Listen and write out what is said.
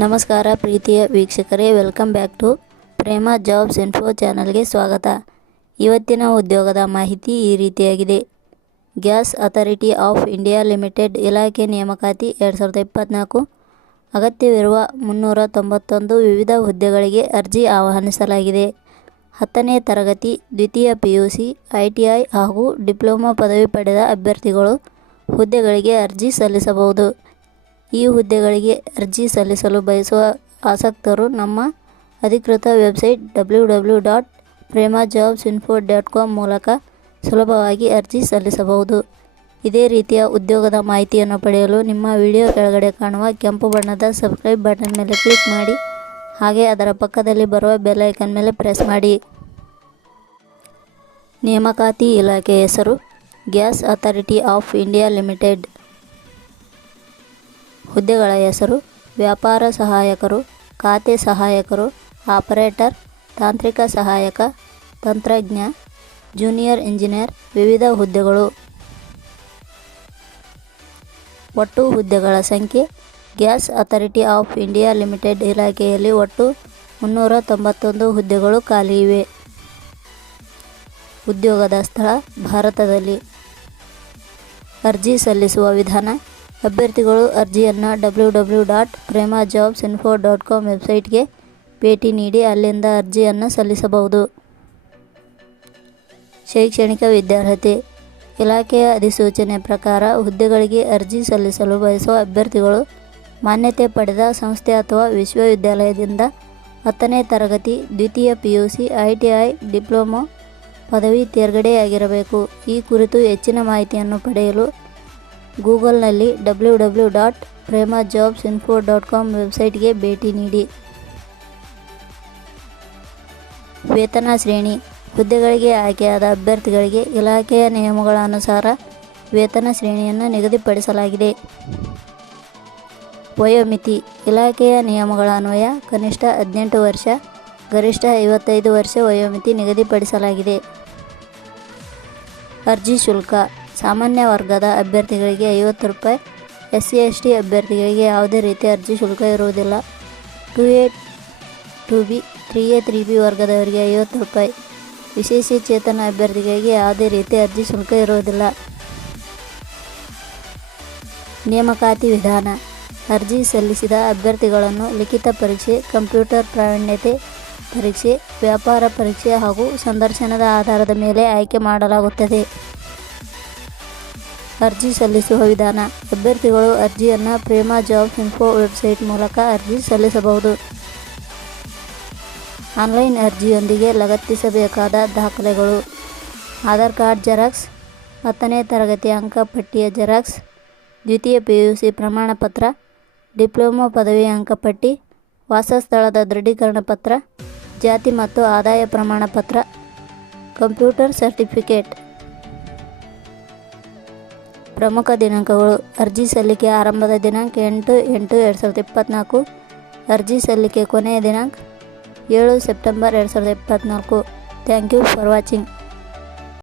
ನಮಸ್ಕಾರ ಪ್ರೀತಿಯ ವೀಕ್ಷಕರೇ, welcome back to Prema jobs info ಚಾನಲ್ಗೆ ಸ್ವಾಗತ. ಇವತ್ತಿನ ಉದ್ಯೋಗದ ಮಾಹಿತಿ ಈ ರೀತಿಯಾಗಿದೆ. Gas authority of India limited ಇಲಾಖೆ ನೇಮಕಾತಿ 2024. ಅಗತ್ಯವಿರುವ 391 ವಿವಿಧ ಹುದ್ದೆಗಳಿಗೆ ಅರ್ಜಿ ಆಹ್ವಾನಿಸಲಾಗಿದೆ. 10ನೇ ತರಗತಿ, ದ್ವಿತೀಯ PUC, ITI ಹಾಗೂ ಡಿಪ್ಲೊಮಾ ಪದವಿ ಪಡೆದ ಅಭ್ಯರ್ಥಿಗಳು ಹುದ್ದೆಗಳಿಗೆ ಅರ್ಜಿ ಸಲ್ಲಿಸಬಹುದು. ಈ ಹುದ್ದೆಗಳಿಗೆ ಅರ್ಜಿ ಸಲ್ಲಿಸಲು ಬಯಸುವ ಆಸಕ್ತರು ನಮ್ಮ ಅಧಿಕೃತ ವೆಬ್ಸೈಟ್ www.premajobsinfo.com ಮೂಲಕ ಸುಲಭವಾಗಿ ಅರ್ಜಿ ಸಲ್ಲಿಸಬಹುದು. ಇದೇ ರೀತಿಯ ಉದ್ಯೋಗದ ಮಾಹಿತಿಯನ್ನು ಪಡೆಯಲು ನಿಮ್ಮ ವಿಡಿಯೋ ಕೆಳಗಡೆ ಕಾಣುವ ಕೆಂಪು ಬಣ್ಣದ ಸಬ್ಸ್ಕ್ರೈಬ್ ಬಟನ್ ಮೇಲೆ ಕ್ಲಿಕ್ ಮಾಡಿ, ಹಾಗೆ ಅದರ ಪಕ್ಕದಲ್ಲಿ ಬರುವ ಬೆಲ್ ಐಕನ್ ಮೇಲೆ ಪ್ರೆಸ್ ಮಾಡಿ. ನೇಮಕಾತಿ ಇಲಾಖೆ ಹೆಸರು gas authority of India limited. ಹುದ್ದೆಗಳ ಹೆಸರು: ವ್ಯಾಪಾರ ಸಹಾಯಕರು, ಖಾತೆ ಸಹಾಯಕರು, ಆಪರೇಟರ್, ತಾಂತ್ರಿಕ ಸಹಾಯಕ, ತಂತ್ರಜ್ಞ, ಜೂನಿಯರ್ ಇಂಜಿನಿಯರ್. ವಿವಿಧ ಹುದ್ದೆಗಳು. ಒಟ್ಟು ಹುದ್ದೆಗಳ ಸಂಖ್ಯೆ: gas authority of India limited ಇಲಾಖೆಯಲ್ಲಿ ಒಟ್ಟು 391 ಹುದ್ದೆಗಳು ಖಾಲಿ ಇವೆ. ಉದ್ಯೋಗದ ಸ್ಥಳ: ಭಾರತದಲ್ಲಿ. ಅರ್ಜಿ ಸಲ್ಲಿಸುವ ವಿಧಾನ: ಅಭ್ಯರ್ಥಿಗಳು ಅರ್ಜಿಯನ್ನು www.premajobsinfo.com ವೆಬ್ಸೈಟ್ಗೆ ಭೇಟಿ ನೀಡಿ ಅಲ್ಲಿಂದ ಅರ್ಜಿಯನ್ನು ಸಲ್ಲಿಸಬಹುದು. ಶೈಕ್ಷಣಿಕ ವಿದ್ಯಾರ್ಹತೆ: ಇಲಾಖೆಯ ಅಧಿಸೂಚನೆ ಪ್ರಕಾರ ಹುದ್ದೆಗಳಿಗೆ ಅರ್ಜಿ ಸಲ್ಲಿಸಲು ಬಯಸುವ ಅಭ್ಯರ್ಥಿಗಳು ಮಾನ್ಯತೆ ಪಡೆದ ಸಂಸ್ಥೆ ಅಥವಾ ವಿಶ್ವವಿದ್ಯಾಲಯದಿಂದ 10ನೇ ತರಗತಿ, ದ್ವಿತೀಯ PUC, ITI, ಡಿಪ್ಲೊಮಾ ಪದವಿ ತೇರ್ಗಡೆಯಾಗಿರಬೇಕು. ಈ ಕುರಿತು ಹೆಚ್ಚಿನ ಮಾಹಿತಿಯನ್ನು ಪಡೆಯಲು ಗೂಗಲ್ನಲ್ಲಿ www.premajobsinfo.com ವೆಬ್ಸೈಟ್ಗೆ ಭೇಟಿ ನೀಡಿ. ವೇತನ ಶ್ರೇಣಿ: ಹುದ್ದೆಗಳಿಗೆ ಆಯ್ಕೆಯಾದ ಅಭ್ಯರ್ಥಿಗಳಿಗೆ ಇಲಾಖೆಯ ನಿಯಮಗಳ ಅನುಸಾರ ವೇತನ ಶ್ರೇಣಿಯನ್ನು ನಿಗದಿಪಡಿಸಲಾಗಿದೆ. ವಯೋಮಿತಿ: ಇಲಾಖೆಯ ನಿಯಮಗಳ ಅನ್ವಯ ಕನಿಷ್ಠ 18 ವರ್ಷ, ಗರಿಷ್ಠ 55 ವರ್ಷ ವಯೋಮಿತಿ ನಿಗದಿಪಡಿಸಲಾಗಿದೆ. ಅರ್ಜಿ ಶುಲ್ಕ: ಸಾಮಾನ್ಯ ವರ್ಗದ ಅಭ್ಯರ್ಥಿಗಳಿಗೆ 50 ರೂಪಾಯಿ, SC/ST ಅಭ್ಯರ್ಥಿಗಳಿಗೆ ಯಾವುದೇ ರೀತಿಯ ಅರ್ಜಿ ಶುಲ್ಕ ಇರುವುದಿಲ್ಲ. 2A, 2B, 3A, 3B ವರ್ಗದವರಿಗೆ 50 ರೂಪಾಯಿ. ವಿಶೇಷಚೇತನ ಅಭ್ಯರ್ಥಿಗಳಿಗೆ ಯಾವುದೇ ರೀತಿಯ ಅರ್ಜಿ ಶುಲ್ಕ ಇರುವುದಿಲ್ಲ. ನೇಮಕಾತಿ ವಿಧಾನ: ಅರ್ಜಿ ಸಲ್ಲಿಸಿದ ಅಭ್ಯರ್ಥಿಗಳನ್ನು ಲಿಖಿತ ಪರೀಕ್ಷೆ, ಕಂಪ್ಯೂಟರ್ ಪ್ರಾವೀಣ್ಯತೆ ಪರೀಕ್ಷೆ, ವ್ಯಾಪಾರ ಪರೀಕ್ಷೆ ಹಾಗೂ ಸಂದರ್ಶನದ ಆಧಾರದ ಮೇಲೆ ಆಯ್ಕೆ ಮಾಡಲಾಗುತ್ತದೆ. ಅರ್ಜಿ ಸಲ್ಲಿಸುವ ವಿಧಾನ: ಅಭ್ಯರ್ಥಿಗಳು ಅರ್ಜಿಯನ್ನು ಪ್ರೇಮಾ ಜಾಬ್ಸ್ ಇನ್ಫೋ ವೆಬ್ಸೈಟ್ ಮೂಲಕ ಅರ್ಜಿ ಸಲ್ಲಿಸಬಹುದು. ಆನ್ಲೈನ್ ಅರ್ಜಿಯೊಂದಿಗೆ ಲಗತ್ತಿಸಬೇಕಾದ ದಾಖಲೆಗಳು: ಆಧಾರ್ ಕಾರ್ಡ್ ಜೆರಾಕ್ಸ್, 10ನೇ ತರಗತಿ ಅಂಕಪಟ್ಟಿಯ ಜೆರಾಕ್ಸ್, ದ್ವಿತೀಯ PUC ಪ್ರಮಾಣ ಪತ್ರ, ಡಿಪ್ಲೊಮಾ ಪದವಿ ಅಂಕಪಟ್ಟಿ, ವಾಸಸ್ಥಳದ ದೃಢೀಕರಣ ಪತ್ರ, ಜಾತಿ ಮತ್ತು ಆದಾಯ ಪ್ರಮಾಣ ಪತ್ರ, ಕಂಪ್ಯೂಟರ್ ಸರ್ಟಿಫಿಕೇಟ್. ಪ್ರಮುಖ ದಿನಾಂಕಗಳು: ಅರ್ಜಿ ಸಲ್ಲಿಕೆ ಆರಂಭದ ದಿನಾಂಕ 8/8/2024. ಅರ್ಜಿ ಸಲ್ಲಿಕೆ ಕೊನೆಯ ದಿನಾಂಕ 7 September 2024. Thank you for watching.